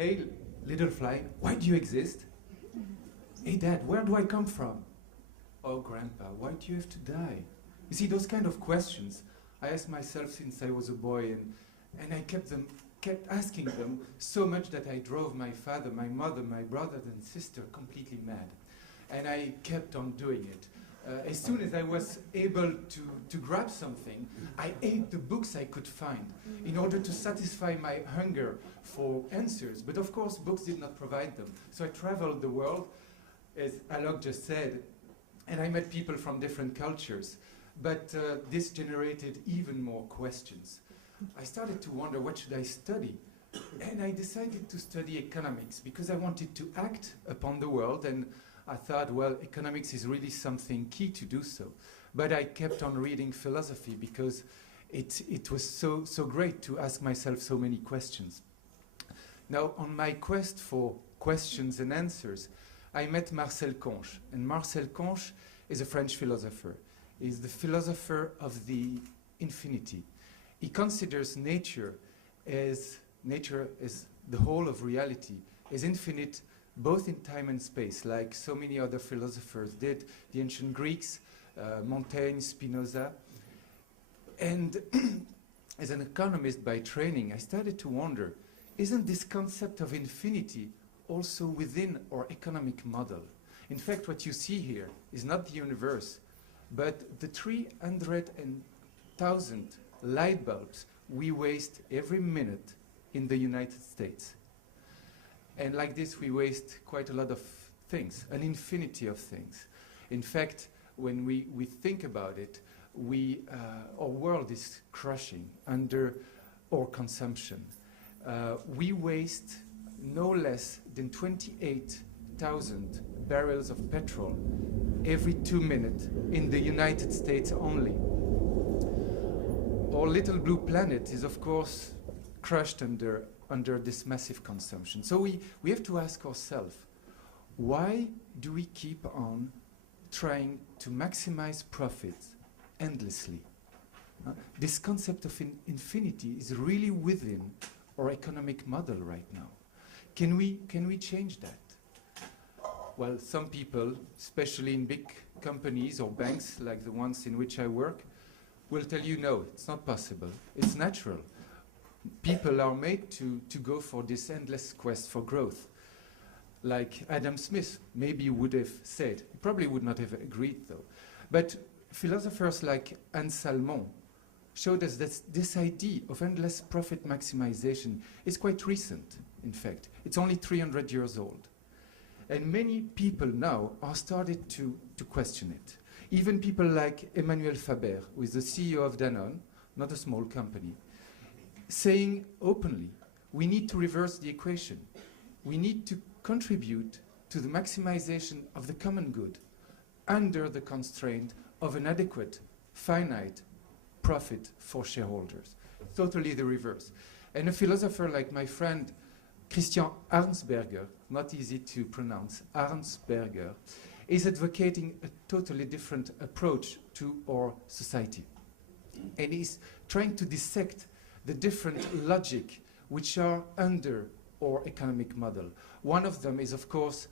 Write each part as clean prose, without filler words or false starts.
Hey, little fly, why do you exist? Hey, Dad, where do I come from? Oh, Grandpa, why do you have to die? You see, those kind of questions I asked myself since I was a boy, and I kept asking them so much that I drove my father, my mother, my brother and sister completely mad. And I kept on doing it. As soon as I was able to grab something, I ate the books I could find in order to satisfy my hunger for answers. But of course, books did not provide them. So I traveled the world, as Alok just said, and I met people from different cultures. But this generated even more questions. I started to wonder, what should I study? And I decided to study economics because I wanted to act upon the world, and I thought, well, economics is really something key to do so. But I kept on reading philosophy because it was so great to ask myself so many questions. Now, on my quest for questions and answers, I met Marcel Conche. And Marcel Conche is a French philosopher. He's the philosopher of the infinity. He considers nature as the whole of reality, as infinite both in time and space, like so many other philosophers did, the ancient Greeks, Montaigne, Spinoza. And as an economist by training, I started to wonder, isn't this concept of infinity also within our economic model? In fact, what you see here is not the universe, but the 300,000 light bulbs we waste every minute in the United States. And like this, we waste quite a lot of things, an infinity of things. In fact, when we think about it, our world is crushing under our consumption. We waste no less than 28,000 barrels of petrol every 2 minutes in the United States only. Our little blue planet is, of course, crushed under this massive consumption. So we have to ask ourselves, why do we keep on trying to maximize profits endlessly? This concept of infinity is really within our economic model right now. Can we change that? Well, some people, especially in big companies or banks like the ones in which I work, will tell you, no, it's not possible. It's natural. People are made to go for this endless quest for growth. Like Adam Smith maybe would have said. He probably would not have agreed, though. But philosophers like Anne Salmon showed us that this idea of endless profit maximization is quite recent, in fact. It's only 300 years old. And many people now are started to question it. Even people like Emmanuel Faber, who is the CEO of Danone, not a small company, saying openly, we need to reverse the equation. We need to contribute to the maximization of the common good under the constraint of an adequate, finite profit for shareholders. Totally the reverse. And a philosopher like my friend Christian Arnsberger, not easy to pronounce, Arnsberger, is advocating a totally different approach to our society. And is trying to dissect the different logic which are under our economic model. One of them is, of course,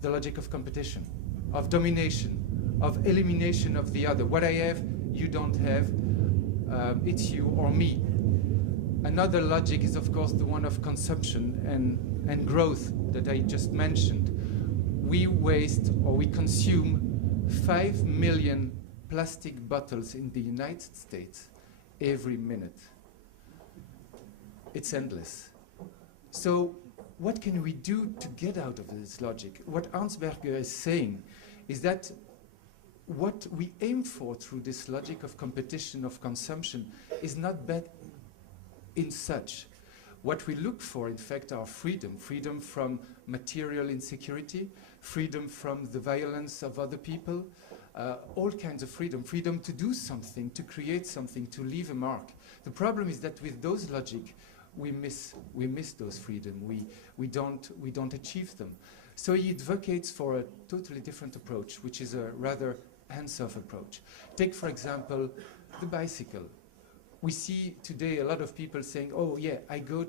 the logic of competition, of domination, of elimination of the other. What I have, you don't have, it's you or me. Another logic is, of course, the one of consumption and growth that I just mentioned. We waste or we consume 5 million plastic bottles in the United States every minute. It's endless. So what can we do to get out of this logic? What Arnsberger is saying is that what we aim for through this logic of competition, of consumption, is not bad in such. What we look for, in fact, are freedom. Freedom from material insecurity, freedom from the violence of other people, all kinds of freedom. Freedom to do something, to create something, to leave a mark. The problem is that with those logic, we miss those freedom. We don't achieve them. So he advocates for a totally different approach, which is a rather hands-off approach. Take, for example, the bicycle. We see today a lot of people saying, oh yeah, I go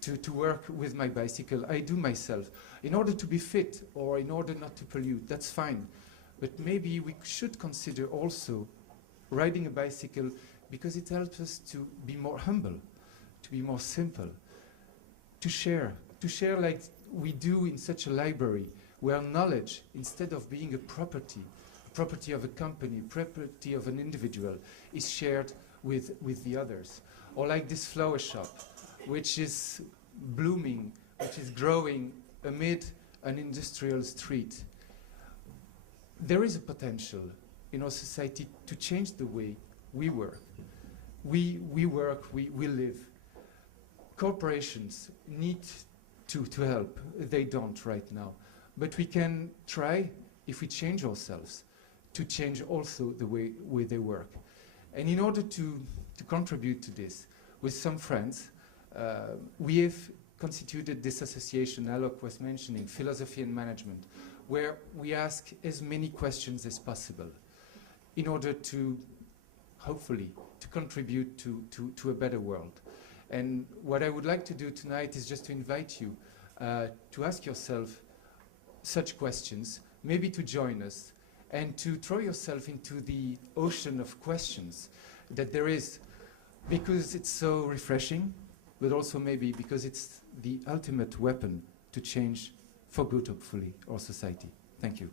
to work with my bicycle. I do myself. In order to be fit or in order not to pollute, that's fine. But maybe we should consider also riding a bicycle because it helps us to be more humble, to be more simple, to share like we do in such a library where knowledge, instead of being a property of a company, property of an individual, is shared with the others. Or like this flower shop, which is blooming, which is growing amid an industrial street. There is a potential in our society to change the way we work. We work, we live. Corporations need to help. They don't right now. But we can try, if we change ourselves, to change also the way they work. And in order to contribute to this, with some friends, we have constituted this association Alok was mentioning, Philosophie and Management, where we ask as many questions as possible in order to, hopefully, to contribute to a better world. And what I would like to do tonight is just to invite you to ask yourself such questions, maybe to join us, and to throw yourself into the ocean of questions that there is, because it's so refreshing, but also maybe because it's the ultimate weapon to change, for good hopefully, our society. Thank you.